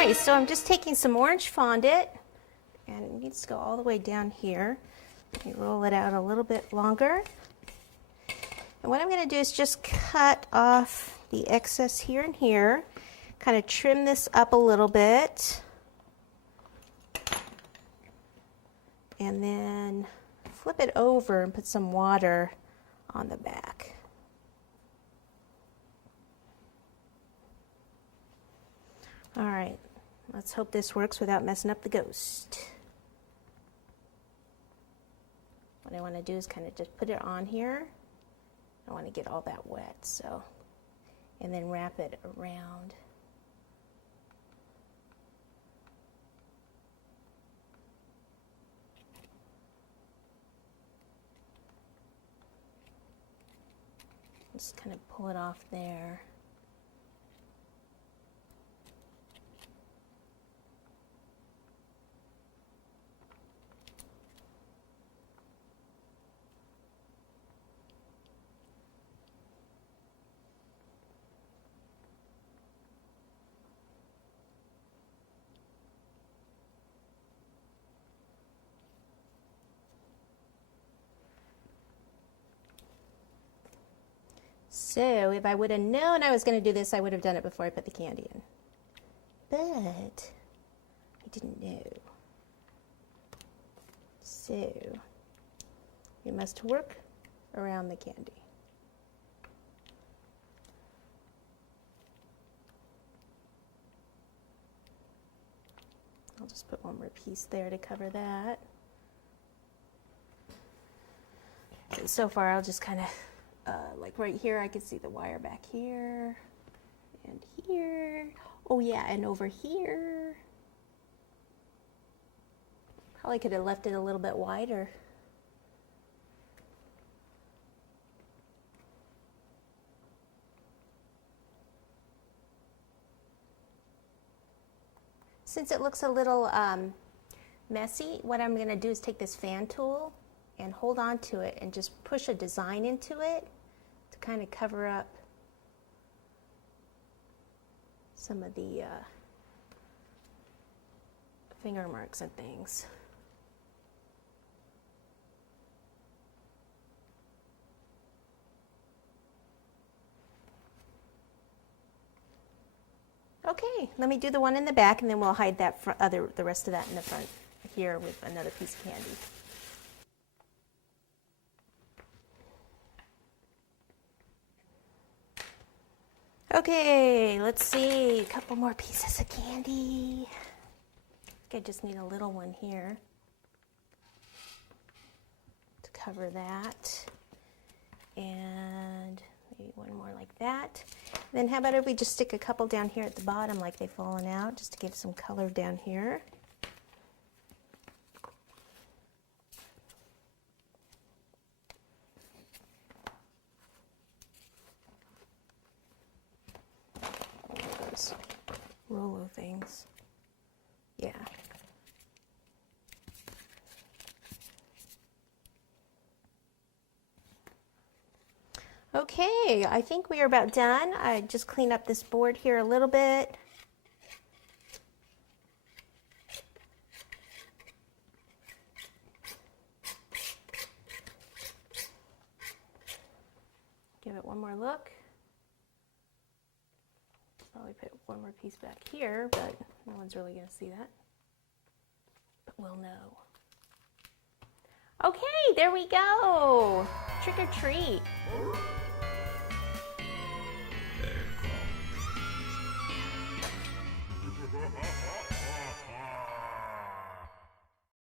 Alright, so I'm just taking some orange fondant, and it needs to go all the way down here. Let me roll it out a little bit longer. And what I'm going to do is just cut off the excess here and here, kind of trim this up a little bit, and then flip it over and put some water on the back. All right, let's hope this works without messing up the ghost. What I want to do is kind of just put it on here. I want to get all that wet, so, and then wrap it around. Just kind of pull it off there. So if I would have known I was going to do this, I would have done it before I put the candy in. But I didn't know. So you must work around the candy. I'll just put one more piece there to cover that. And so far I'll just kind of like right here, I can see the wire back here and here. Oh yeah, and over here. Probably could have left it a little bit wider. Since it looks a little messy, what I'm going to do is take this fan tool and hold on to it and just push a design into it to kind of cover up some of the finger marks and things. Okay, let me do the one in the back, and then we'll hide that the rest of that in the front here with another piece of candy. Okay, let's see, a couple more pieces of candy. I think I just need a little one here to cover that. And maybe one more like that. Then how about if we just stick a couple down here at the bottom like they've fallen out, just to give some color down here. Those Rolo things. Yeah. Okay, I think we are about done. I just clean up this board here a little bit. Give it one more look. Probably put one more piece back here, but no one's really going to see that. But we'll know. Okay, there we go. Trick or treat.